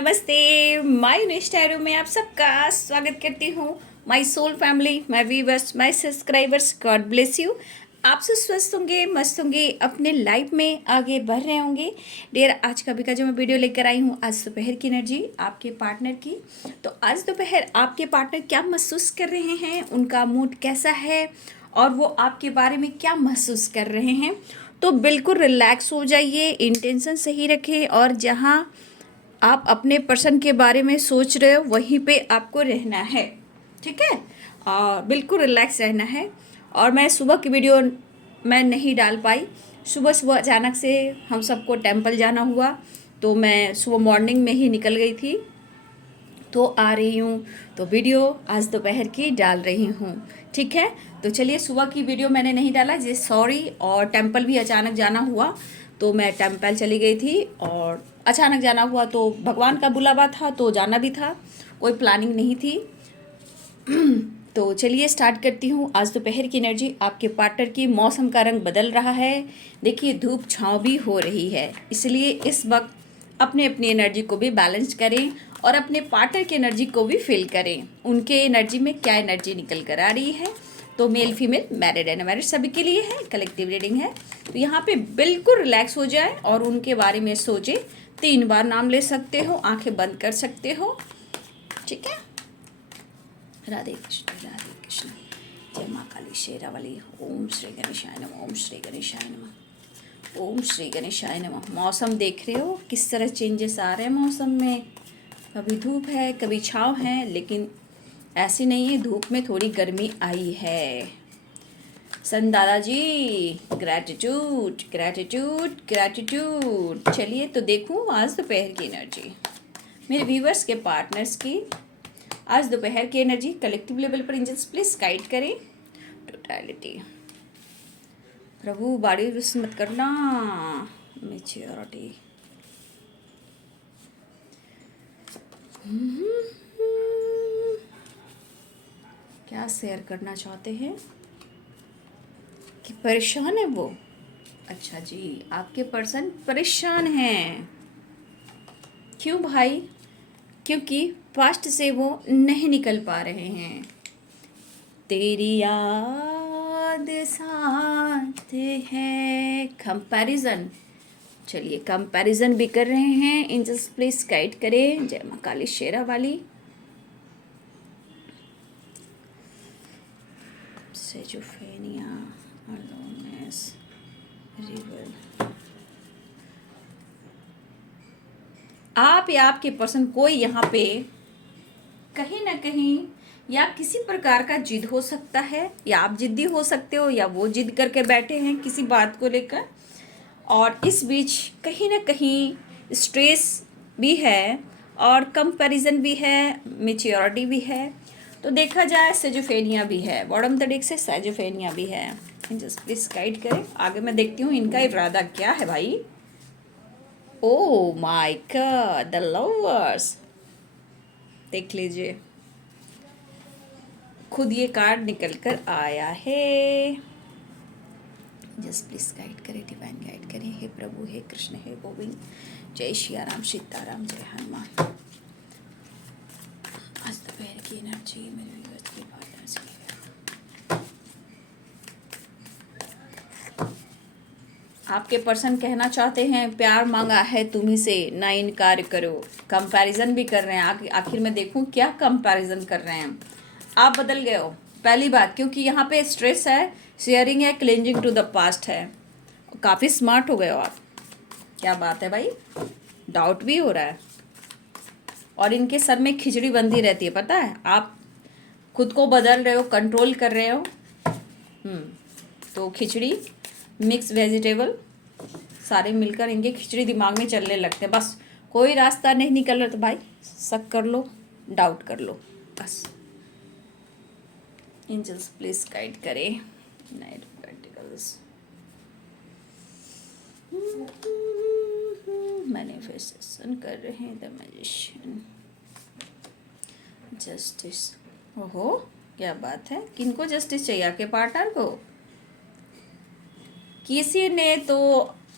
नमस्ते, my Instagram में आप सबका स्वागत करती हूँ। My soul family, my viewers, my subscribers, God bless you. आप सब स्वस्थ होंगे, मस्त होंगे, अपने लाइफ में आगे बढ़ रहे होंगे। डियर, आज का जो मैं वीडियो लेकर आई हूँ, आज दोपहर की एनर्जी आपके पार्टनर की। तो आज दोपहर आपके पार्टनर क्या महसूस कर रहे हैं, उनका मूड कैसा है और वो आपके बारे में क्या महसूस कर रहे हैं। तो बिल्कुल रिलैक्स हो जाइए, इंटेंशन सही रखें और जहाँ आप अपने पर्सन के बारे में सोच रहे हो वहीं पे आपको रहना है, ठीक है। और बिल्कुल रिलैक्स रहना है। और मैं सुबह की वीडियो मैं नहीं डाल पाई। सुबह सुबह अचानक से हम सबको टेंपल जाना हुआ, तो मैं सुबह मॉर्निंग में ही निकल गई थी। तो आ रही हूँ तो वीडियो आज दोपहर की डाल रही हूँ, ठीक है। तो चलिए, सुबह की वीडियो मैंने नहीं डाला जी, सॉरी। और टेंपल भी अचानक जाना हुआ, तो मैं टेंपल चली गई थी और अचानक जाना हुआ, तो भगवान का बुलावा था तो जाना भी था, कोई प्लानिंग नहीं थी। तो चलिए स्टार्ट करती हूँ आज दोपहर की एनर्जी आपके पार्टनर की। मौसम का रंग बदल रहा है, देखिए धूप छाँव भी हो रही है, इसलिए इस वक्त अपने अपनी एनर्जी को भी बैलेंस करें और अपने पार्टनर की एनर्जी को भी फील करें, उनके एनर्जी में क्या एनर्जी निकल कर आ रही है। तो male female, married and unmarried सभी के लिए है, कलेक्टिव रीडिंग है। तो यहाँ पे बिल्कुल रिलैक्स हो जाए और उनके बारे में सोचें। 3 बार नाम ले सकते हो, आंखें बंद कर सकते हो, ठीक है। राधे कृष्ण, जय माँ काली शेरावाली। ओम श्री गणेशाय नमः, ओम श्री गणेशाय नमः, ओम श्री गणेशाय नमः। मौसम देख रहे हो किस तरह चेंजेस आ रहे हैं मौसम में, कभी धूप है कभी छाँव है, लेकिन ऐसी नहीं है, धूप में थोड़ी गर्मी आई है। सन दादाजी, ग्रैटिट्यूड ग्रैटिट्यूड ग्रैटिट्यूड। चलिए तो देखूं आज दोपहर की एनर्जी मेरे व्यूवर्स के पार्टनर्स की। आज दोपहर की एनर्जी कलेक्टिव लेवल पर एंजल्स प्लीज गाइड करें। टोटलिटी, प्रभु बाड़ी रुस मत करना, मेच्योरिटी। क्या शेयर करना चाहते हैं कि परेशान है वो? अच्छा जी, आपके पर्सन परेशान हैं। क्यों भाई? क्योंकि पास्ट से वो नहीं निकल पा रहे हैं। तेरी याद साथ है, कंपैरिजन। चलिए, कंपैरिजन भी कर रहे हैं, एंजल्स प्लीज गाइड करें। जय माँ काली शेरा वाली। सेजोफेनिया, अलोनेस, रिवर। आप या आपके पर्सन कोई यहाँ पे कहीं ना कहीं या किसी प्रकार का जिद हो सकता है, या आप जिद्दी हो सकते हो, या वो जिद करके बैठे हैं किसी बात को लेकर। और इस बीच कहीं ना कहीं स्ट्रेस भी है और कंपैरिजन भी है, मेच्योरिटी भी है। तो देखा जाए सेजोफेनिया भी है, बॉटम द डेक से सेजोफेनिया भी है। जस्ट प्लीज गाइड करें, आगे मैं देखती हूँ इनका इरादा क्या है भाई। Oh my God, the lovers. देख लीजिए, खुद ये कार्ड निकल कर आया है। जस्ट प्लीज गाइड करें, डिवाइन गाइड करें। हे प्रभु, हे कृष्ण, हे गोविंद, जय श्री राम, सीताराम, जय हनुमान। आज दोपहर की एनर्जी मेरे व्यूअर्स के पार्टनर्स की। आपके पर्सन कहना चाहते हैं प्यार मांगा है तुम्ही से, ना इनकार करो। कंपैरिजन भी कर रहे हैं, आखिर में देखूं क्या कंपैरिजन कर रहे हैं। आप बदल गए हो, पहली बात, क्योंकि यहाँ पे स्ट्रेस है, शेयरिंग है, क्लेंजिंग टू द पास्ट है। काफ़ी स्मार्ट हो गए हो आप, क्या बात है भाई। डाउट भी हो रहा है और इनके सर में खिचड़ी बंधी रहती है, पता है। आप खुद को बदल रहे हो, कंट्रोल कर रहे हो। तो खिचड़ी, मिक्स वेजिटेबल सारे मिलकर इनके खिचड़ी दिमाग में चलने लगते हैं। बस कोई रास्ता नहीं निकल रहा तो भाई शक कर लो, डाउट कर लो, बस। एंजल्स प्लीज गाइड करें। नाइट प्रैक्टिकल्स, मैनिफेस्टेशन कर रहे हैं द मैजिशियन, जस्टिस। ओहो, क्या बात है। किनको जस्टिस चाहिए? आपके पार्टनर को? किसी ने तो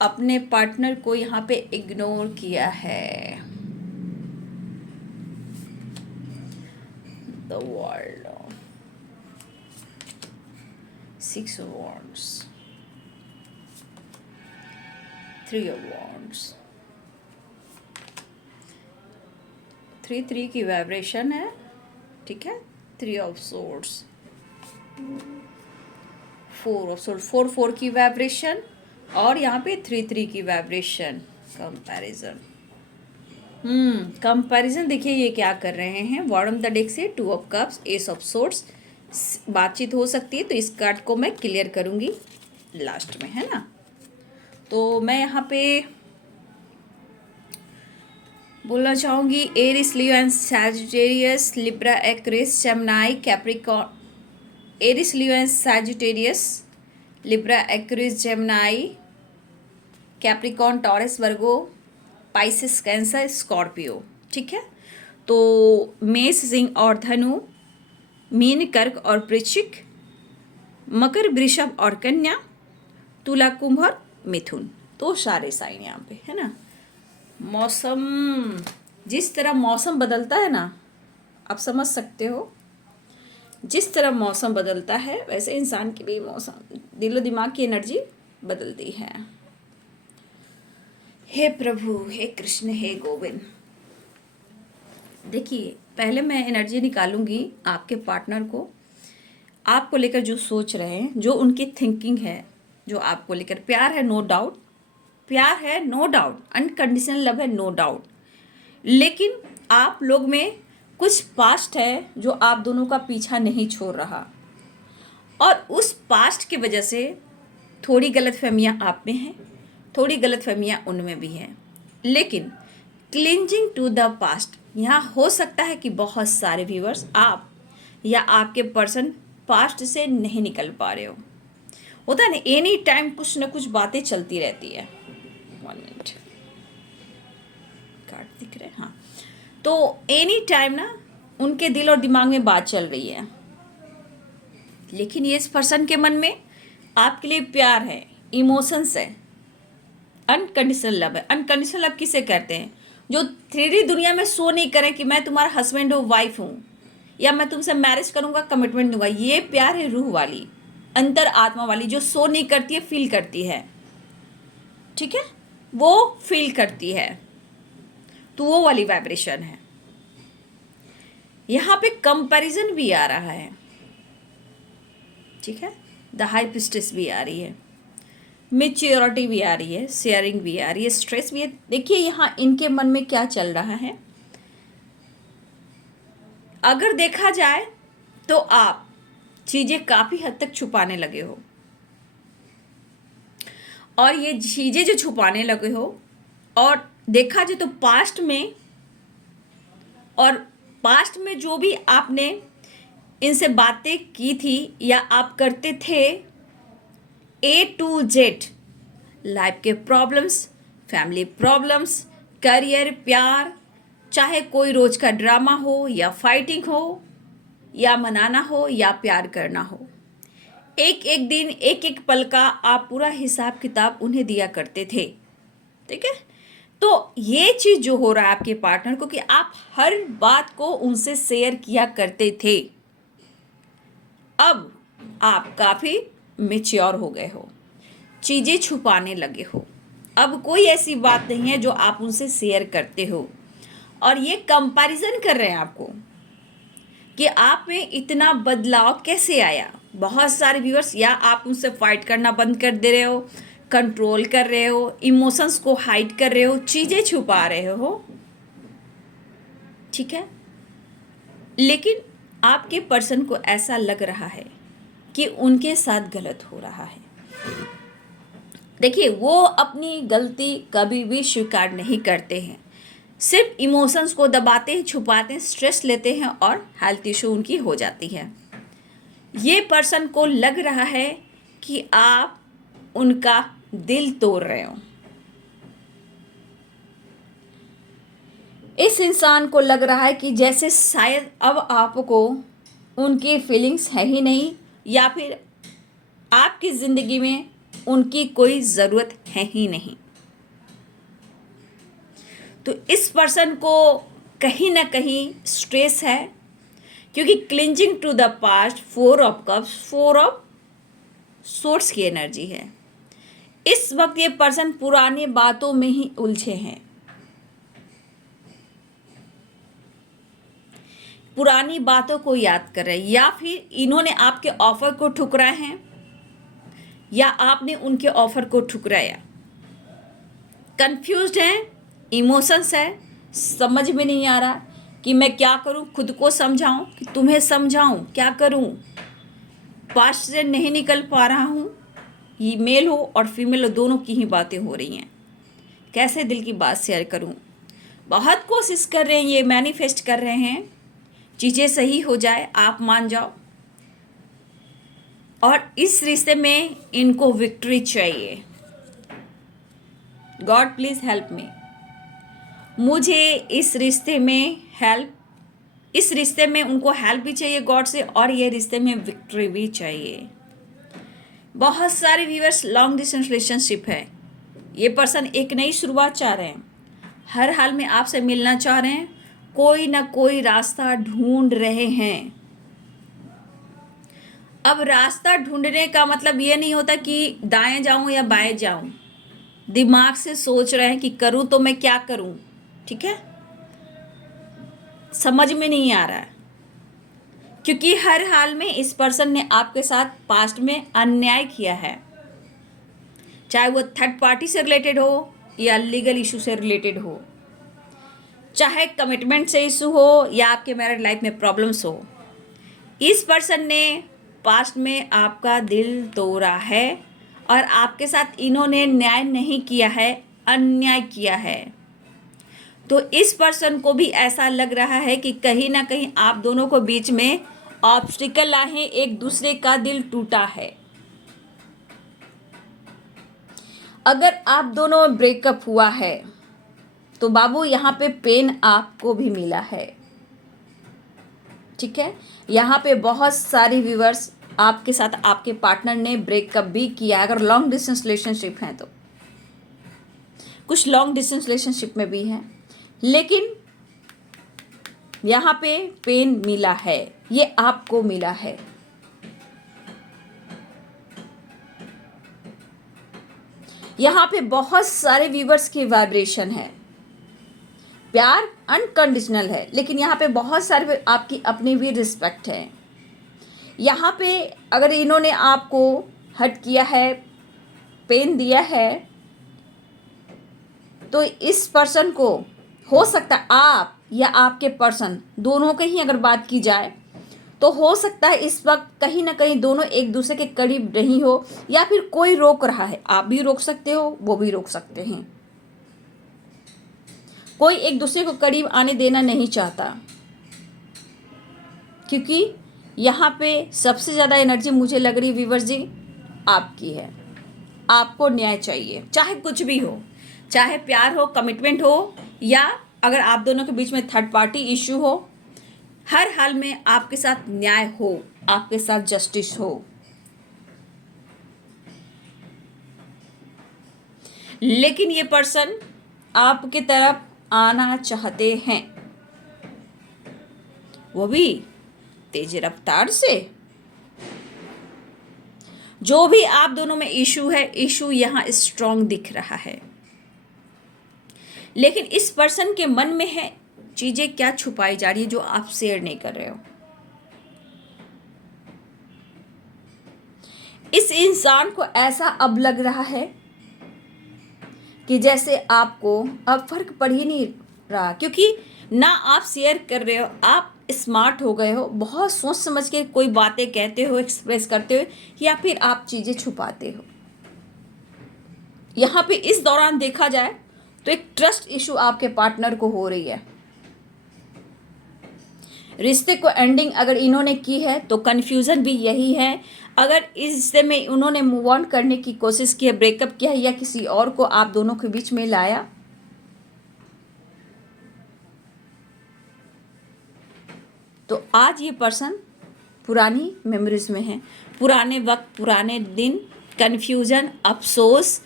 अपने पार्टनर को यहाँ पे इग्नोर किया है। World, 6 of wands, 3 of wands, 3 की वाइब्रेशन है, ठीक है। 3 of swords, 4 of swords, 4 की वाइब्रेशन, और यहाँ पे 3 की वाइब्रेशन। कंपैरिजन, कंपैरिजन देखिए ये क्या कर रहे हैं। बॉटम द डेक से 2 of cups, S of swords, बातचीत हो सकती है, तो इस कार्ड को मैं क्लियर करूँगी लास्ट में, है ना। तो मैं यहाँ पे बोलना चाहूँगी Aries, Leo and Sagittarius, Libra, Aquarius, Gemini, Capricorn. Aries, Leo and Sagittarius, Libra, Aquarius, Gemini, Capricorn, Taurus, Virgo, Pisces, Cancer, Scorpio, ठीक है। तो मेष, सिंह और धनु, मीन, कर्क और वृश्चिक, मकर, वृषभ और कन्या, तुला, कुंभ और मिथुन। तो सारे साइन यहाँ पे है ना। मौसम, जिस तरह मौसम बदलता है ना, आप समझ सकते हो, जिस तरह मौसम बदलता है वैसे इंसान की भी मौसम, दिलो दिमाग की एनर्जी बदलती है। हे प्रभु, हे कृष्ण, हे गोविंद। देखिए पहले मैं एनर्जी निकालूंगी आपके पार्टनर को, आपको लेकर जो सोच रहे हैं, जो उनकी थिंकिंग है, जो आपको लेकर प्यार है, नो डाउट, प्यार है नो डाउट, अनकंडीशनल लव है नो डाउट, लेकिन आप लोग में कुछ पास्ट है जो आप दोनों का पीछा नहीं छोड़ रहा, और उस पास्ट की वजह से थोड़ी गलतफहमियां आप में हैं, थोड़ी गलतफहमियां उनमें भी हैं। लेकिन क्लिंजिंग टू द पास्ट, यहाँ हो सकता है कि बहुत सारे व्यूअर्स आप या आपके पर्सन पास्ट से नहीं निकल पा रहे हो। होता है ना, एनी टाइम कुछ ना कुछ बातें चलती रहती है। 1 मिनट, कार्ड दिख रहे हैं, हाँ। तो एनी टाइम ना उनके दिल और दिमाग में बात चल रही है, लेकिन ये इस पर्सन के मन में आपके लिए प्यार है, इमोशंस है, अनकंडीशनल लव है। अनकंडीशनल लव किसे कहते हैं? जो 3D दुनिया में शो नहीं करें कि मैं तुम्हारा हस्बैंड हूँ, वाइफ हूँ, या मैं तुमसे मैरिज करूँगा, कमिटमेंट दूंगा। ये प्यार है रूह वाली, अंतर आत्मा वाली, जो शो नहीं करती है, फील करती है, ठीक है, वो फील करती है, तो वो वाली वाइब्रेशन है। यहाँ पे कंपैरिजन भी आ रहा है, ठीक है, द हाई प्रिस्टेस भी आ रही है, मैच्योरिटी भी आ रही है, शेयरिंग भी आ रही है, स्ट्रेस भी है। देखिए यहाँ इनके मन में क्या चल रहा है। अगर देखा जाए तो आप चीज़ें काफ़ी हद तक छुपाने लगे हो, और ये चीज़ें जो छुपाने लगे हो, और देखा जाए तो पास्ट में, और पास्ट में जो भी आपने इनसे बातें की थी या आप करते थे, A to Z, लाइफ के प्रॉब्लम्स, फैमिली प्रॉब्लम्स, करियर, प्यार, चाहे कोई रोज का ड्रामा हो या फाइटिंग हो या मनाना हो या प्यार करना हो, एक एक दिन, एक एक पल का आप पूरा हिसाब किताब उन्हें दिया करते थे, ठीक है। तो ये चीज़ जो हो रहा है आपके पार्टनर को, कि आप हर बात को उनसे शेयर किया करते थे, अब आप काफ़ी मैच्योर हो गए हो, चीज़ें छुपाने लगे हो, अब कोई ऐसी बात नहीं है जो आप उनसे शेयर करते हो। और ये कंपैरिजन कर रहे हैं आपको कि आप में इतना बदलाव कैसे आया। बहुत सारे व्यूअर्स, या आप उनसे फाइट करना बंद कर दे रहे हो, कंट्रोल कर रहे हो, इमोशंस को हाइड कर रहे हो, चीज़ें छुपा रहे हो, ठीक है। लेकिन आपके पर्सन को ऐसा लग रहा है कि उनके साथ गलत हो रहा है। देखिए वो अपनी गलती कभी भी स्वीकार नहीं करते हैं, सिर्फ इमोशंस को दबाते हैं, छुपाते हैं, स्ट्रेस लेते हैं, और हेल्थ इशू उनकी हो जाती है। ये पर्सन को लग रहा है कि आप उनका दिल तोड़ रहे हो। इस इंसान को लग रहा है कि जैसे शायद अब आपको उनकी फीलिंग्स है ही नहीं, या फिर आपकी ज़िंदगी में उनकी कोई ज़रूरत है ही नहीं। तो इस पर्सन को कहीं ना कहीं स्ट्रेस है क्योंकि cleansing to the past, 4 of cups, 4 of swords की एनर्जी है। इस वक्त ये पर्सन पुरानी बातों में ही उलझे हैं, पुरानी बातों को याद कर रहे हैं, या फिर इन्होंने आपके ऑफर को ठुकराए हैं या आपने उनके ऑफर को ठुकराया। कंफ्यूज्ड हैं, इमोशंस है, समझ में नहीं आ रहा कि मैं क्या करूं, खुद को समझाऊं कि तुम्हें समझाऊं, क्या करूं, पास्ट से नहीं निकल पा रहा हूं। ये मेल हो और फीमेल हो, दोनों की ही बातें हो रही हैं, कैसे दिल की बात शेयर करूं। बहुत कोशिश कर रहे हैं, ये मैनिफेस्ट कर रहे हैं चीज़ें सही हो जाए, आप मान जाओ, और इस रिश्ते में इनको विक्ट्री चाहिए। गॉड प्लीज हेल्प मी, मुझे इस रिश्ते में हेल्प, इस रिश्ते में उनको हेल्प भी चाहिए गॉड से, और ये रिश्ते में विक्ट्री भी चाहिए। बहुत सारे व्यूअर्स लॉन्ग डिस्टेंस रिलेशनशिप है, ये पर्सन एक नई शुरुआत चाह रहे हैं, हर हाल में आपसे मिलना चाह रहे हैं, कोई ना कोई रास्ता ढूंढ रहे हैं। अब रास्ता ढूंढने का मतलब ये नहीं होता कि दाएं जाऊं या बाएं जाऊं, दिमाग से सोच रहे हैं कि करूं तो मैं क्या करूं, ठीक है, समझ में नहीं आ रहा है, क्योंकि हर हाल में इस पर्सन ने आपके साथ पास्ट में अन्याय किया है, चाहे वो थर्ड पार्टी से रिलेटेड हो या लीगल इशू से रिलेटेड हो, चाहे कमिटमेंट से इशू हो या आपके मैरिड लाइफ में प्रॉब्लम्स हो। इस पर्सन ने पास्ट में आपका दिल तोड़ा है और आपके साथ इन्होंने न्याय नहीं किया है, अन्याय किया है। तो इस पर्सन को भी ऐसा लग रहा है कि कहीं ना कहीं आप दोनों को बीच में ऑब्स्टिकल आए, एक दूसरे का दिल टूटा है। अगर आप दोनों में ब्रेकअप हुआ है तो बाबू यहाँ पे पेन आपको भी मिला है, ठीक है। यहाँ पे बहुत सारी व्यूअर्स आपके साथ आपके पार्टनर ने ब्रेकअप भी किया, अगर लॉन्ग डिस्टेंस रिलेशनशिप है तो। कुछ लॉन्ग डिस्टेंस रिलेशनशिप में भी हैं, लेकिन यहाँ पे पेन मिला है, ये आपको मिला है। यहाँ पे बहुत सारे व्यूअर्स की वाइब्रेशन है, प्यार अनकंडीशनल है, लेकिन यहाँ पे बहुत सारे आपकी अपनी भी रिस्पेक्ट है। यहाँ पे अगर इन्होंने आपको हर्ट किया है, पेन दिया है, तो इस पर्सन को हो सकता है, आप या आपके पर्सन दोनों की ही अगर बात की जाए तो हो सकता है इस वक्त कहीं ना कहीं दोनों एक दूसरे के करीब नहीं हो, या फिर कोई रोक रहा है, आप भी रोक सकते हो, वो भी रोक सकते हैं। कोई एक दूसरे को करीब आने देना नहीं चाहता, क्योंकि यहाँ पे सबसे ज़्यादा एनर्जी मुझे लग रही व्यूअर्स जी आपकी है। आपको न्याय चाहिए, चाहे कुछ भी हो, चाहे प्यार हो, कमिटमेंट हो, या अगर आप दोनों के बीच में थर्ड पार्टी इश्यू हो, हर हाल में आपके साथ न्याय हो, आपके साथ जस्टिस हो। लेकिन ये पर्सन आपकी तरफ आना चाहते हैं, वो भी तेज रफ्तार से। जो भी आप दोनों में इशू है, इशू यहां स्ट्रांग दिख रहा है, लेकिन इस पर्सन के मन में है चीजें क्या छुपाई जा रही है जो आप शेयर नहीं कर रहे हो। इस इंसान को ऐसा अब लग रहा है कि जैसे आपको अब फर्क पड़ ही नहीं रहा, क्योंकि ना आप शेयर कर रहे हो, आप स्मार्ट हो गए हो, बहुत सोच समझ के कोई बातें कहते हो, एक्सप्रेस करते हो, या फिर आप चीजें छुपाते हो। यहाँ पे इस दौरान देखा जाए तो एक ट्रस्ट इशू आपके पार्टनर को हो रही है। रिश्ते को एंडिंग अगर इन्होंने की है तो कन्फ्यूजन भी यही है। अगर इस रिश्ते में उन्होंने मूव ऑन करने की कोशिश की है, ब्रेकअप किया है, या किसी और को आप दोनों के बीच में लाया, तो आज ये पर्सन पुरानी मेमोरीज में है, पुराने वक्त, पुराने दिन, कन्फ्यूजन, अफसोस,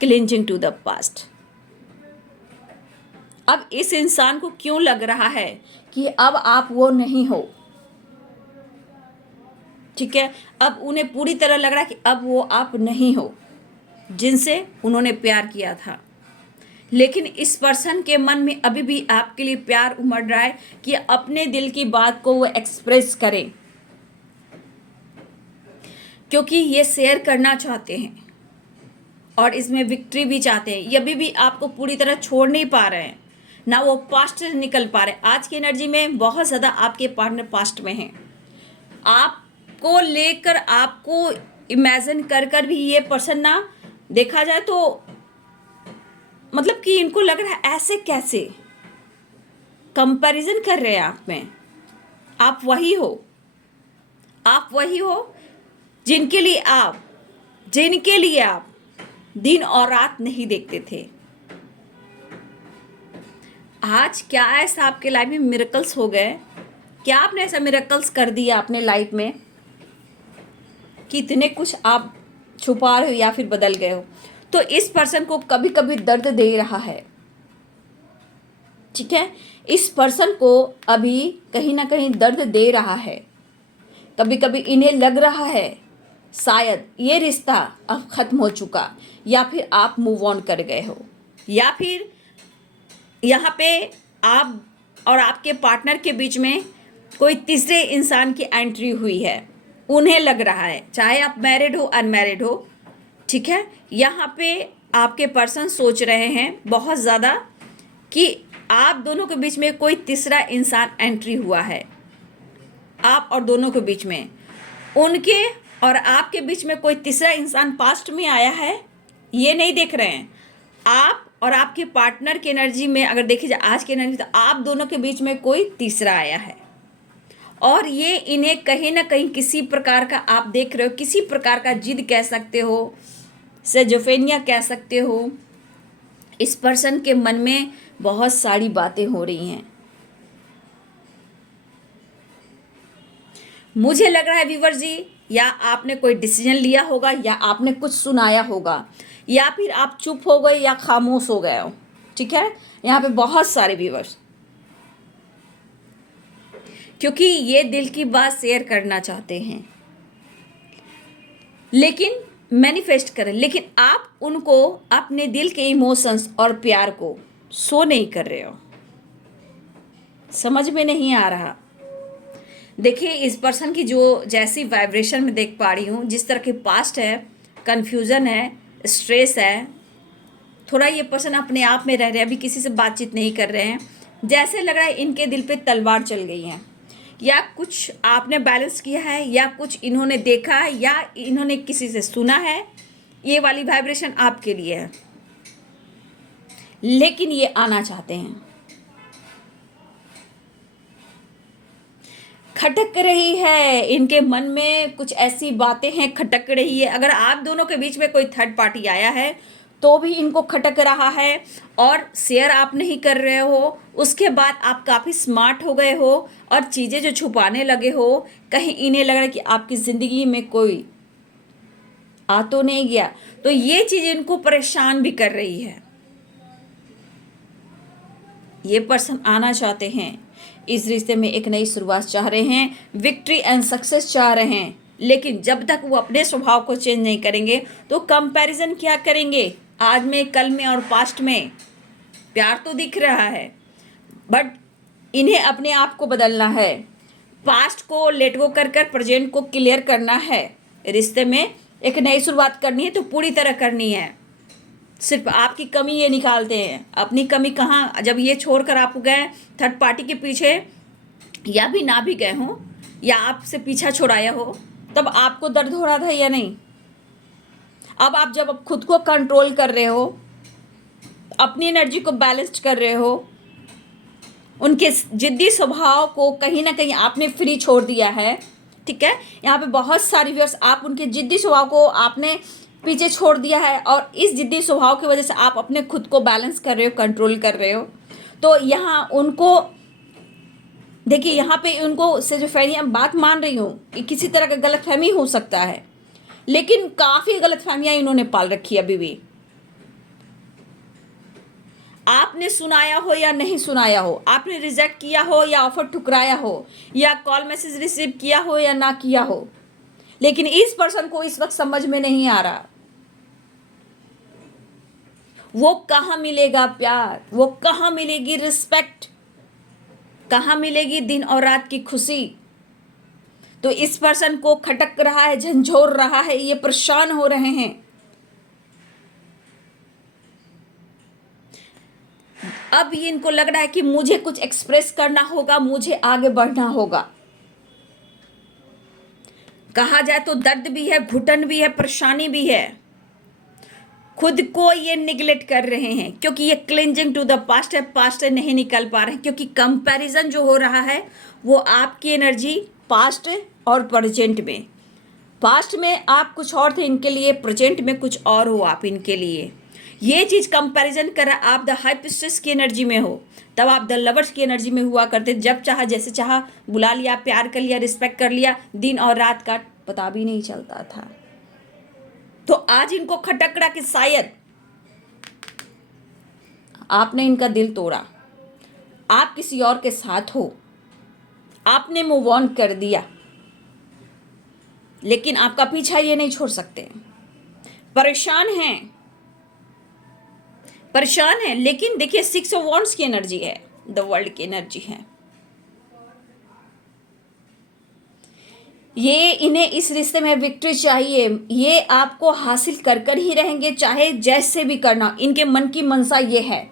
क्लिंजिंग टू द पास्ट। अब इस इंसान को क्यों लग रहा है कि अब आप वो नहीं हो, ठीक है। अब उन्हें पूरी तरह लग रहा है कि अब वो आप नहीं हो जिनसे उन्होंने प्यार किया था, लेकिन इस पर्सन के मन में अभी भी आपके लिए प्यार उमड़ रहा है कि अपने दिल की बात को वो एक्सप्रेस करें, क्योंकि ये शेयर करना चाहते हैं और इसमें विक्ट्री भी चाहते हैं। ये अभी भी आपको पूरी तरह छोड़ नहीं पा रहे हैं, ना वो पास्ट से निकल पा रहे हैं। आज की एनर्जी में बहुत ज़्यादा आपके पार्टनर पास्ट में हैं, आपको लेकर आपको इमेजिन कर कर भी ये पर्सन ना, देखा जाए तो मतलब कि इनको लग रहा है ऐसे कैसे, कंपैरिजन कर रहे हैं आप में। आप वही हो, आप वही हो जिनके लिए आप दिन और रात नहीं देखते थे। आज क्या ऐसा आपके लाइफ में मिरेकल्स हो गए? क्या आपने ऐसा मिरेकल्स कर दिया अपने लाइफ में कि इतने कुछ आप छुपा रहे हो या फिर बदल गए हो? तो इस पर्सन को कभी कभी दर्द दे रहा है, ठीक है। इस पर्सन को अभी कहीं ना कहीं दर्द दे रहा है। कभी कभी इन्हें लग रहा है शायद ये रिश्ता अब खत्म हो चुका, या फिर आप मूव ऑन कर गए हो, या फिर यहाँ पे आप और आपके पार्टनर के बीच में कोई तीसरे इंसान की एंट्री हुई है। उन्हें लग रहा है, चाहे आप मैरिड हो अनमैरिड हो, ठीक है, यहाँ पे आपके पर्सन सोच रहे हैं बहुत ज़्यादा कि आप दोनों के बीच में कोई तीसरा इंसान एंट्री हुआ है। आप और दोनों के बीच में, उनके और आपके बीच में कोई तीसरा इंसान पास्ट में आया है, ये नहीं देख रहे हैं। आप और आपके पार्टनर की एनर्जी में अगर देखी जाए आज की एनर्जी, तो आप दोनों के बीच में कोई तीसरा आया है और ये इन्हें कहीं ना कहीं किसी प्रकार का, आप देख रहे हो, किसी प्रकार का जिद कह सकते हो, सेजोफेनिया कह सकते हो। इस पर्सन के मन में बहुत सारी बातें हो रही हैं। मुझे लग रहा है व्यूअर जी, या आपने कोई डिसीजन लिया होगा, या आपने कुछ सुनाया होगा, या फिर आप चुप हो गए या खामोश हो गए हो, ठीक है। यहाँ पे बहुत सारे व्यूअर्स, क्योंकि ये दिल की बात शेयर करना चाहते हैं, लेकिन मैनिफेस्ट करें, लेकिन आप उनको अपने दिल के इमोशंस और प्यार को शो नहीं कर रहे हो। समझ में नहीं आ रहा। देखिए, इस पर्सन की जो जैसी वाइब्रेशन में देख पा रही हूँ, जिस तरह के पास्ट है, कन्फ्यूज़न है, स्ट्रेस है, थोड़ा ये पर्सन अपने आप में रह रहे हैं, अभी किसी से बातचीत नहीं कर रहे हैं। जैसे लग रहा है इनके दिल पे तलवार चल गई है, या कुछ आपने बैलेंस किया है, या कुछ इन्होंने देखा है, या इन्होंने किसी से सुना है। ये वाली वाइब्रेशन आपके लिए है, लेकिन ये आना चाहते हैं। खटक रही है इनके मन में, कुछ ऐसी बातें हैं, खटक रही है। अगर आप दोनों के बीच में कोई थर्ड पार्टी आया है तो भी इनको खटक रहा है, और शेयर आप नहीं कर रहे हो। उसके बाद आप काफ़ी स्मार्ट हो गए हो और चीज़ें जो छुपाने लगे हो, कहीं इन्हें लग रहा है कि आपकी ज़िंदगी में कोई आ तो नहीं गया, तो ये चीज़ इनको परेशान भी कर रही है। ये पर्सन आना चाहते हैं, इस रिश्ते में एक नई शुरुआत चाह रहे हैं, विक्ट्री एंड सक्सेस चाह रहे हैं, लेकिन जब तक वो अपने स्वभाव को चेंज नहीं करेंगे तो कंपैरिजन क्या करेंगे? आज में, कल में और पास्ट में प्यार तो दिख रहा है, बट इन्हें अपने आप को बदलना है। पास्ट को लेट गो कर कर प्रेजेंट को क्लियर करना है। रिश्ते में एक नई शुरुआत करनी है तो पूरी तरह करनी है। सिर्फ आपकी कमी ये निकालते हैं, अपनी कमी कहाँ, जब ये छोड़कर आप गए थर्ड पार्टी के पीछे, या भी ना भी गए हों, या आपसे पीछा छुड़ाया हो, तब आपको दर्द हो रहा था या नहीं? अब जब खुद को कंट्रोल कर रहे हो, अपनी एनर्जी को बैलेंस्ड कर रहे हो, उनके जिद्दी स्वभाव को कहीं ना कहीं आपने फ्री छोड़ दिया है, ठीक है। यहाँ पे बहुत सारी व्यूअर्स, आप उनके जिद्दी स्वभाव को आपने पीछे छोड़ दिया है, और इस जिद्दी स्वभाव की वजह से आप अपने खुद को बैलेंस कर रहे हो, कंट्रोल कर रहे हो। तो यहाँ उनको देखिए, यहाँ पे उनको से जो फैमिली बात मान रही हूँ कि किसी तरह का गलतफहमी हो सकता है, लेकिन काफ़ी गलतफहमियाँ इन्होंने पाल रखी है अभी भी। आपने सुनाया हो या नहीं सुनाया हो, आपने रिजेक्ट किया हो या ऑफर ठुकराया हो, या कॉल मैसेज रिसीव किया हो या ना किया हो, लेकिन इस पर्सन को इस वक्त समझ में नहीं आ रहा वो कहाँ मिलेगा प्यार, वो कहाँ मिलेगी रिस्पेक्ट, कहाँ मिलेगी दिन और रात की खुशी। तो इस पर्सन को खटक रहा है, झंझोर रहा है, ये परेशान हो रहे हैं। अब ये इनको लग रहा है कि मुझे कुछ एक्सप्रेस करना होगा, मुझे आगे बढ़ना होगा। कहा जाए तो दर्द भी है, घुटन भी है, परेशानी भी है। खुद को ये निगलेक्ट कर रहे हैं क्योंकि ये क्लिंजिंग टू द पास्ट है, पास्ट से नहीं निकल पा रहे हैं, क्योंकि कंपैरिजन जो हो रहा है वो आपकी एनर्जी पास्ट और प्रेजेंट में। पास्ट में आप कुछ और थे इनके लिए, प्रेजेंट में कुछ और हो आप इनके लिए। ये चीज़ कंपैरिजन कर रहा, आप द हाई प्रिस्टेस की एनर्जी में हो, तब आप द लवर्स की एनर्जी में हुआ करते। जब चाहा जैसे चाहा बुला लिया, प्यार कर लिया, रिस्पेक्ट कर लिया, दिन और रात का पता भी नहीं चलता था। तो आज इनको खटक रहा कि शायद आपने इनका दिल तोड़ा, आप किसी और के साथ हो, आपने मूव ऑन कर दिया, लेकिन आपका पीछा ये नहीं छोड़ सकते। परेशान हैं, परेशान है। लेकिन देखिए 6 ऑफ वॉन्ड्स की एनर्जी है, द वर्ल्ड की एनर्जी है। ये इन्हें इस रिश्ते में विक्ट्री चाहिए, ये आपको हासिल कर कर ही रहेंगे, चाहे जैसे भी करना। इनके मन की मनसा ये है,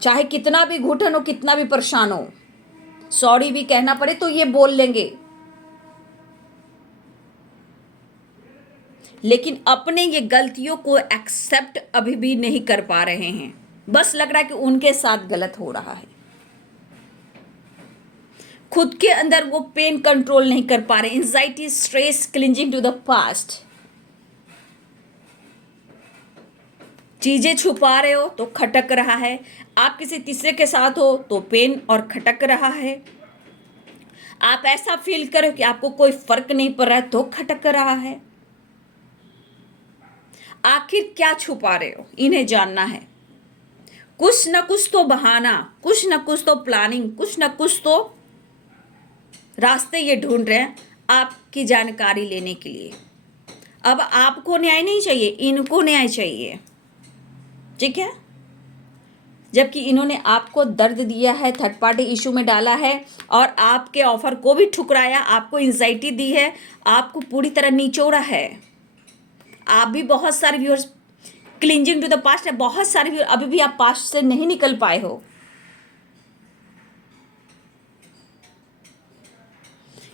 चाहे कितना भी घुटन हो, कितना भी परेशान हो, सॉरी भी कहना पड़े तो ये बोल लेंगे। लेकिन अपने ये गलतियों को एक्सेप्ट अभी भी नहीं कर पा रहे हैं। बस लग रहा है कि उनके साथ गलत हो रहा है। खुद के अंदर वो पेन कंट्रोल नहीं कर पा रहे। Anxiety, stress, cleansing to the past. चीजें छुपा रहे हो तो खटक रहा है। आप किसी तीसरे के साथ हो तो पेन और खटक रहा है। आप ऐसा फील करो कि आपको कोई फर्क नहीं पड़ रहा है तो खटक रहा है। आखिर क्या छुपा रहे हो, इन्हें जानना है। कुछ न कुछ तो बहाना, कुछ न कुछ तो प्लानिंग, कुछ न कुछ तो रास्ते ये ढूंढ रहे हैं आपकी जानकारी लेने के लिए। अब आपको न्याय नहीं चाहिए, इनको न्याय चाहिए, ठीक है। जबकि इन्होंने आपको दर्द दिया है, थर्ड पार्टी इशू में डाला है और आपके ऑफर को भी ठुकराया, आपको एंजाइटी दी है, आपको पूरी तरह निचोड़ा है। आप भी बहुत सारे viewers cleansing to the past है, बहुत सारे व्यूअर अभी भी आप पास्ट से नहीं निकल पाए हो।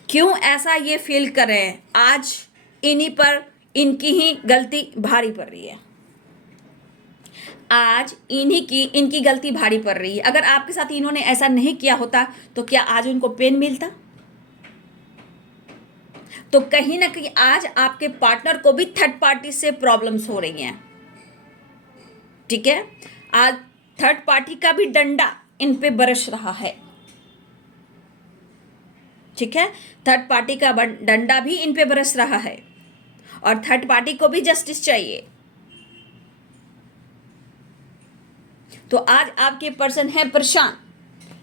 क्यों ऐसा ये फील कर रहे हैं? आज इन्हीं पर इनकी ही गलती भारी पड़ रही है। आज इनकी गलती भारी पड़ रही है। अगर आपके साथ इन्होंने ऐसा नहीं किया होता तो क्या आज उनको पेन मिलता? तो कहीं ना कहीं आज आपके पार्टनर को भी थर्ड पार्टी से प्रॉब्लम्स हो रही हैं, ठीक है। आज थर्ड पार्टी का भी डंडा इन पे बरस रहा है, ठीक है। थर्ड पार्टी का डंडा भी इन पे बरस रहा है और थर्ड पार्टी को भी जस्टिस चाहिए। तो आज आपके पर्सन है परेशान,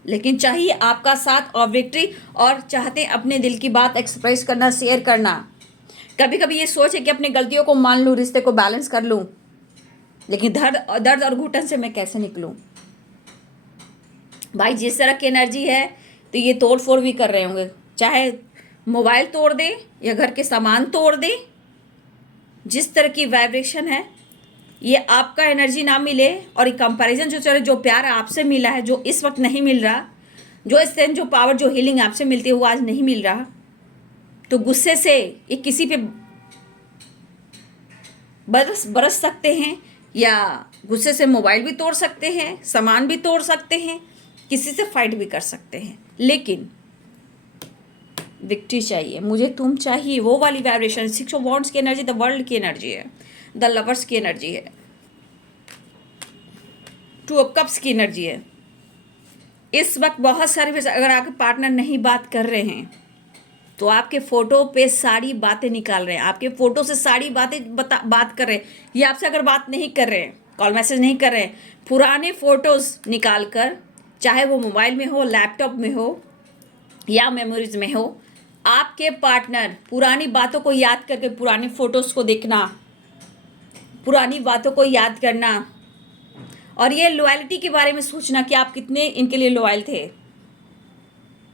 लेकिन चाहिए आपका साथ और विक्ट्री, और चाहते हैं अपने दिल की बात एक्सप्रेस करना, शेयर करना। कभी कभी ये सोच है कि अपनी गलतियों को मान लूं, रिश्ते को बैलेंस कर लूं, लेकिन दर्द और घुटन से मैं कैसे निकलूं। भाई जिस तरह की एनर्जी है तो ये तोड़ फोड़ भी कर रहे होंगे, चाहे मोबाइल तोड़ दे या घर के सामान तोड़ दे। जिस तरह की वाइब्रेशन है, ये आपका एनर्जी ना मिले और ये कंपैरिजन जो चले, जो प्यार आपसे मिला है, जो इस वक्त नहीं मिल रहा, जो स्ट्रेंथ, जो पावर, जो हीलिंग आपसे मिलती है वो आज नहीं मिल रहा, तो गुस्से से ये किसी पे बरस सकते हैं, या गुस्से से मोबाइल भी तोड़ सकते हैं, सामान भी तोड़ सकते हैं, किसी से फाइट भी कर सकते हैं। लेकिन विक्ट्री चाहिए, मुझे तुम चाहिए, वो वाली वाइब्रेशन। 6 ऑफ वॉन्ड्स की एनर्जी द वर्ल्ड की एनर्जी है, द लवर्स की एनर्जी है, 2 ऑफ कप्स की एनर्जी है। इस वक्त बहुत सारे, अगर आपके पार्टनर नहीं बात कर रहे हैं तो आपके फोटो पे सारी बातें निकाल रहे हैं, आपके फोटो से सारी बातें बात कर रहे हैं। ये आपसे अगर बात नहीं कर रहे हैं, कॉल मैसेज नहीं कर रहे हैं, पुराने फोटोज निकाल कर, चाहे वो मोबाइल में हो, लैपटॉप में हो या मेमोरीज में हो, आपके पार्टनर पुरानी बातों को याद करके, पुरानी फोटोज़ को देखना, पुरानी बातों को याद करना और ये लॉयल्टी के बारे में सोचना कि आप कितने इनके लिए लॉयल थे।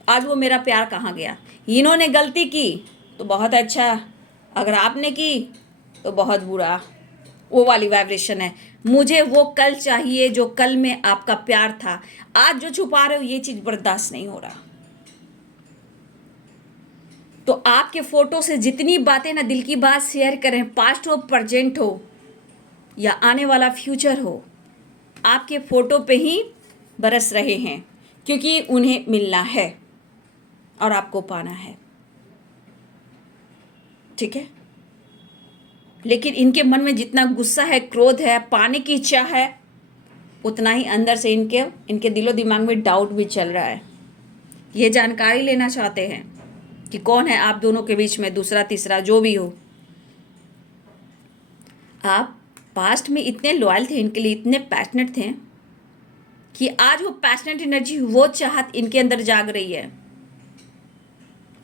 आज वो मेरा प्यार कहाँ गया। इन्होंने गलती की तो बहुत अच्छा, अगर आपने की तो बहुत बुरा। वो वाली वाइब्रेशन है। मुझे वो कल चाहिए जो कल में आपका प्यार था। आज जो छुपा रहे हो ये चीज़ बर्दाश्त नहीं हो रहा। तो आपके फोटो से जितनी बातें ना दिल की बात शेयर करें, पास्ट हो, प्रेजेंट हो या आने वाला फ्यूचर हो, आपके फोटो पे ही बरस रहे हैं, क्योंकि उन्हें मिलना है और आपको पाना है। ठीक है, लेकिन इनके मन में जितना गुस्सा है, क्रोध है, पाने की इच्छा है, उतना ही अंदर से इनके दिलो दिमाग में डाउट भी चल रहा है। ये जानकारी लेना चाहते हैं कि कौन है आप दोनों के बीच में दूसरा तीसरा जो भी हो। आप पास्ट में इतने लॉयल थे इनके लिए, इतने पैशनेट थे कि आज वो पैशनेट एनर्जी, वो चाहत इनके अंदर जाग रही है।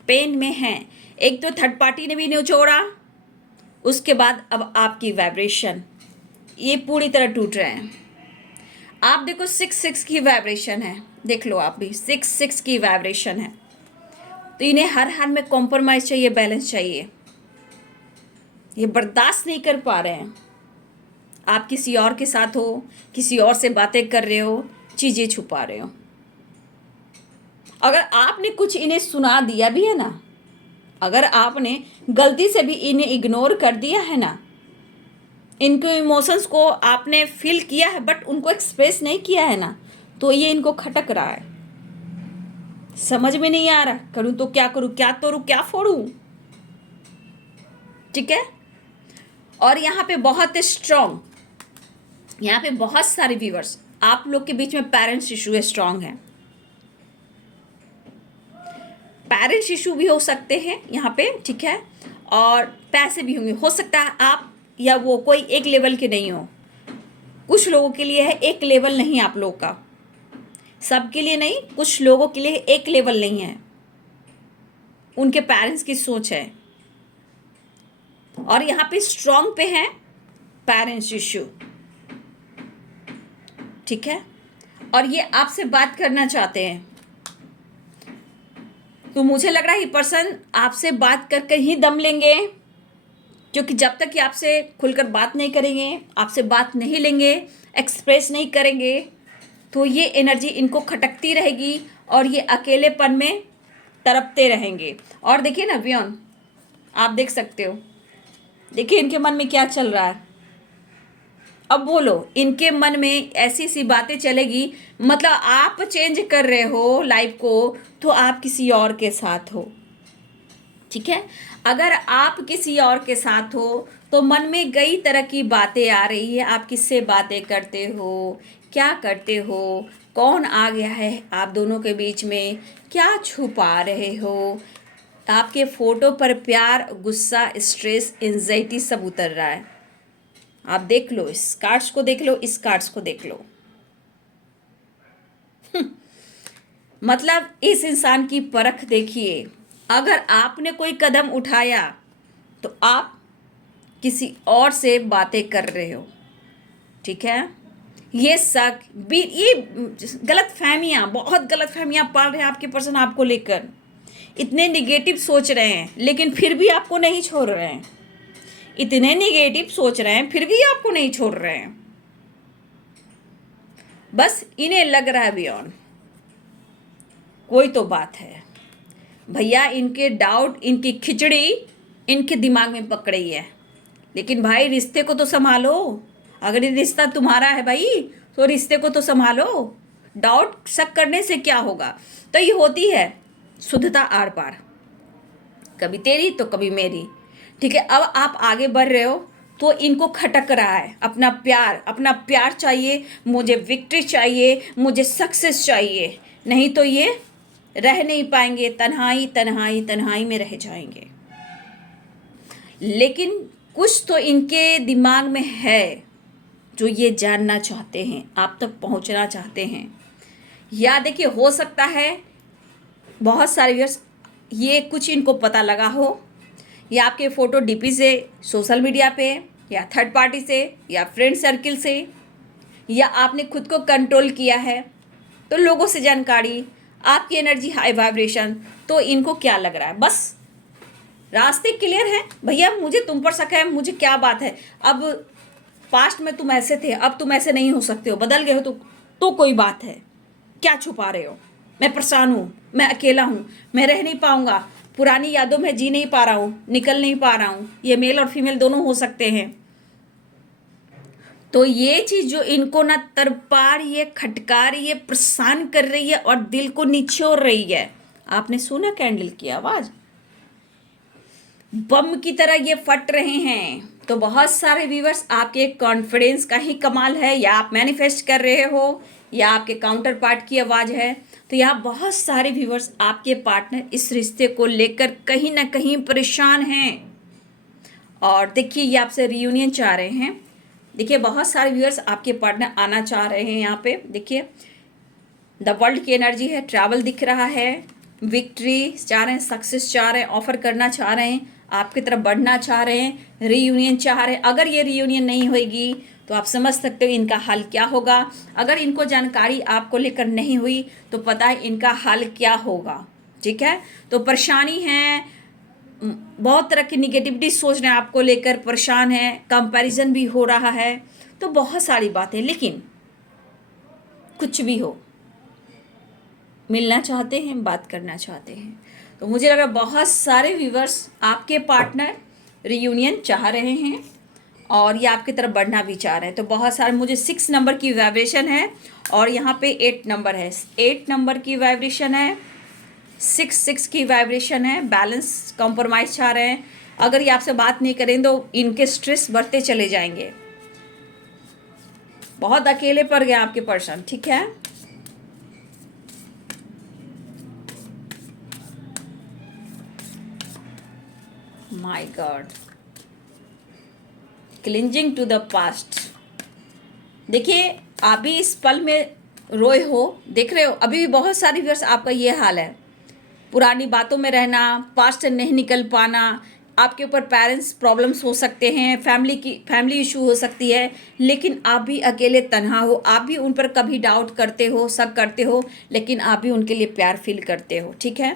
पेन में है। एक तो थर्ड पार्टी ने भी निचोड़ा, उसके बाद अब आपकी वाइब्रेशन, ये पूरी तरह टूट रहे हैं। आप देखो 6-6 की वाइब्रेशन है, देख लो आप भी 6-6 की वाइब्रेशन है। तो इन्हें हर हाल में कॉम्प्रोमाइज़ चाहिए, बैलेंस चाहिए। ये बर्दाश्त नहीं कर पा रहे हैं। आप किसी और के साथ हो, किसी और से बातें कर रहे हो, चीज़ें छुपा रहे हो। अगर आपने कुछ इन्हें सुना दिया भी है ना, अगर आपने गलती से भी इन्हें इग्नोर कर दिया है ना, इनके इमोशंस को आपने फील किया है बट उनको एक्सप्रेस नहीं किया है ना, तो ये इनको खटक रहा है। समझ में नहीं आ रहा, करूँ तो क्या करूँ, क्या तोड़ूँ, क्या फोड़ूँ। ठीक है, और यहाँ पे बहुत स्ट्रॉन्ग, यहाँ पे बहुत सारे व्यूअर्स, आप लोग के बीच में पेरेंट्स इशू स्ट्रॉन्ग है। पेरेंट्स इशू भी हो सकते हैं यहाँ पे, ठीक है, और पैसे भी होंगे। हो सकता है आप या वो कोई एक लेवल के नहीं हो। कुछ लोगों के लिए है, एक लेवल नहीं आप लोग का, सबके लिए नहीं, कुछ लोगों के लिए एक लेवल नहीं है। उनके पेरेंट्स की सोच है और यहाँ पे स्ट्रॉन्ग पे है पेरेंट्स इशू। ठीक है, और ये आपसे बात करना चाहते हैं। तो मुझे लग रहा है ये पर्सन आपसे बात करके ही दम लेंगे, क्योंकि जब तक कि आपसे खुलकर बात नहीं करेंगे, आपसे बात नहीं लेंगे, एक्सप्रेस नहीं करेंगे, तो ये एनर्जी इनको खटकती रहेगी और ये अकेलेपन में तड़पते रहेंगे। और देखिए ना बियॉन, आप देख सकते हो, देखिए इनके मन में क्या चल रहा है। अब बोलो, इनके मन में ऐसी सी बातें चलेगी, मतलब आप चेंज कर रहे हो लाइफ को, तो आप किसी और के साथ हो। ठीक है, अगर आप किसी और के साथ हो तो मन में कई तरह की बातें आ रही है। आप किससे बातें करते हो, क्या करते हो, कौन आ गया है आप दोनों के बीच में, क्या छुपा रहे हो। आपके फोटो पर प्यार, गुस्सा, स्ट्रेस, एंजाइटी सब उतर रहा है। आप देख लो, इस कार्ड्स को देख लो, इस कार्ड्स को देख लो। मतलब इस इंसान की परख देखिए। अगर आपने कोई कदम उठाया तो आप किसी और से बातें कर रहे हो। ठीक है, ये शक भी, ये गलत फहमियाँ, बहुत गलत फहमियाँ पाल रहे हैं आपके पर्सन आपको लेकर। इतने निगेटिव सोच रहे हैं लेकिन फिर भी आपको नहीं छोड़ रहे हैं। इतने निगेटिव सोच रहे हैं फिर भी आपको नहीं छोड़ रहे हैं। बस इन्हें लग रहा है बियॉन्ड कोई तो बात है। भैया इनके डाउट, इनकी खिचड़ी इनके दिमाग में पक रही है। लेकिन भाई रिश्ते को तो संभालो। अगर ये रिश्ता तुम्हारा है भाई, तो रिश्ते को तो संभालो। डाउट शक करने से क्या होगा। तो ये होती है शुद्धता आर पार, कभी तेरी तो कभी मेरी। ठीक है, अब आप आगे बढ़ रहे हो तो इनको खटक रहा है अपना प्यार, अपना प्यार चाहिए, मुझे विक्ट्री चाहिए, मुझे सक्सेस चाहिए, नहीं तो ये रह नहीं पाएंगे, तन्हाई तन्हाई तन्हाई में रह जाएंगे। लेकिन कुछ तो इनके दिमाग में है जो ये जानना चाहते हैं, आप तक पहुंचना चाहते हैं। या देखिए, हो सकता है बहुत सारे व्यूअर्स ये कुछ इनको पता लगा हो, या आपके फ़ोटो डीपी से सोशल मीडिया पे, या थर्ड पार्टी से, या फ्रेंड सर्किल से, या आपने खुद को कंट्रोल किया है, तो लोगों से जानकारी, आपकी एनर्जी हाई वाइब्रेशन। तो इनको क्या लग रहा है, बस रास्ते क्लियर हैं भैया, मुझे तुम पर शक है, मुझे क्या बात है, अब पास्ट में तुम ऐसे थे, अब तुम ऐसे नहीं हो सकते हो, बदल गए हो, तो कोई बात है, क्या छुपा रहे हो, मैं परेशान हूँ, मैं अकेला हूँ, मैं रह नहीं पाऊंगा, पुरानी यादों में जी नहीं पा रहा हूँ, निकल नहीं पा रहा हूँ। ये मेल और फीमेल दोनों हो सकते हैं। तो ये चीज़ जो इनको ना तड़पा रही है, खटका रही है, परेशान कर रही है और दिल को निचोड़ रही है, आपने सुना कैंडल की आवाज़, बम की तरह ये फट रहे हैं। तो बहुत सारे व्यूवर्स, आपके कॉन्फिडेंस का ही कमाल है, या आप मैनिफेस्ट कर रहे हो, या आपके काउंटर पार्ट की आवाज़ है। तो यहाँ बहुत सारे व्यूवर्स, आपके पार्टनर इस रिश्ते को लेकर कहीं ना कहीं परेशान हैं। और देखिए, ये आपसे रियूनियन चाह रहे हैं। देखिए, बहुत सारे व्यूवर्स आपके पार्टनर आना चाह रहे हैं। यहाँ पे देखिए, द वर्ल्ड की एनर्जी है, ट्रैवल दिख रहा है, विक्ट्री चाह रहे हैं, सक्सेस चाह रहे हैं, ऑफर करना चाह रहे हैं, आपकी तरफ बढ़ना चाह रहे हैं, रीयूनियन चाह रहे हैं। अगर ये रीयूनियन नहीं होगी तो आप समझ सकते हो इनका हल क्या होगा। अगर इनको जानकारी आपको लेकर नहीं हुई तो पता है इनका हल क्या होगा। ठीक है, तो परेशानी है, बहुत तरह की निगेटिविटी सोच रहे हैं आपको लेकर, परेशान है, कंपैरिजन भी हो रहा है, तो बहुत सारी बातें। लेकिन कुछ भी हो, मिलना चाहते हैं, बात करना चाहते हैं। तो मुझे लगा बहुत सारे व्यूवर्स, आपके पार्टनर रियूनियन चाह रहे हैं और ये आपकी तरफ बढ़ना भी चाह रहे हैं। तो बहुत सारे, मुझे 6 नंबर की वाइब्रेशन है और यहाँ पे 8 नंबर है, 8 नंबर की वाइब्रेशन है, 6 की वाइब्रेशन है, बैलेंस कॉम्प्रोमाइज़ चाह रहे हैं। अगर ये आपसे बात नहीं करें तो इनके स्ट्रेस बढ़ते चले जाएंगे, बहुत अकेले पड़ गए आपके पर्सन। ठीक है, my God, cleansing to the past. देखिए, आप भी इस पल में रोए हो, देख रहे हो, अभी भी बहुत सारी व्यूअर्स आपका ये हाल है, पुरानी बातों में रहना, पास्ट से नहीं निकल पाना, आपके ऊपर पेरेंट्स प्रॉब्लम्स हो सकते हैं, फैमिली इशू हो सकती है, लेकिन आप भी अकेले तन्हा हो, आप भी उन पर कभी डाउट करते हो, शक करते हो, लेकिन आप भी उनके लिए प्यार फील करते हो। ठीक है,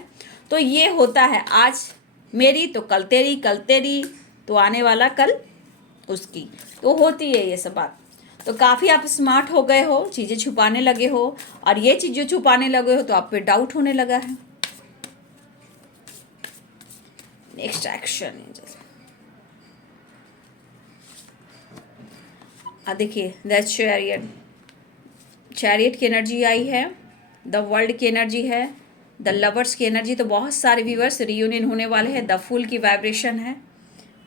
तो ये होता है, आज मेरी तो कल तेरी, कल तेरी तो आने वाला कल उसकी, तो होती है ये सब बात। तो काफ़ी आप स्मार्ट हो गए हो, चीज़ें छुपाने लगे हो, और ये चीज़ें छुपाने लगे हो तो आप पे डाउट होने लगा है। नेक्स्ट एक्शन देखिए, द चैरियट, चैरियट की एनर्जी आई है, द वर्ल्ड की एनर्जी है, द लवर्स की एनर्जी। तो बहुत सारे व्यूवर्स रियूनियन होने वाले हैं, द फूल की वाइब्रेशन है,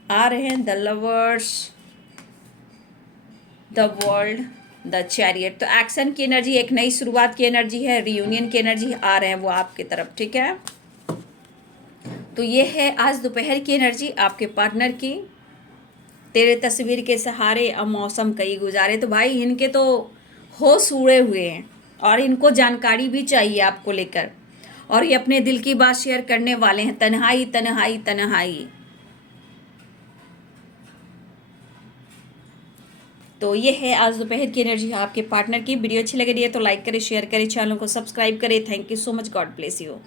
आ रहे हैं, the lovers, the world, the chariot. तो एक्शन की एनर्जी, एक नई शुरुआत की एनर्जी है, रियूनियन की एनर्जी आ रहे हैं वो आपकी तरफ। ठीक है, तो ये है आज दोपहर की एनर्जी आपके पार्टनर की। तेरे तस्वीर के सहारे अब मौसम कई गुजारे। तो भाई, इनके तो होश उड़े हुए हैं और इनको जानकारी भी चाहिए आपको लेकर, और ये अपने दिल की बात शेयर करने वाले हैं। तन्हाई तन्हाई तन्हाई। तो ये है आज दोपहर की एनर्जी आपके पार्टनर की। वीडियो अच्छी लग रही है तो लाइक करें, शेयर करें, चैनल को सब्सक्राइब करें। Thank you so much, God bless you.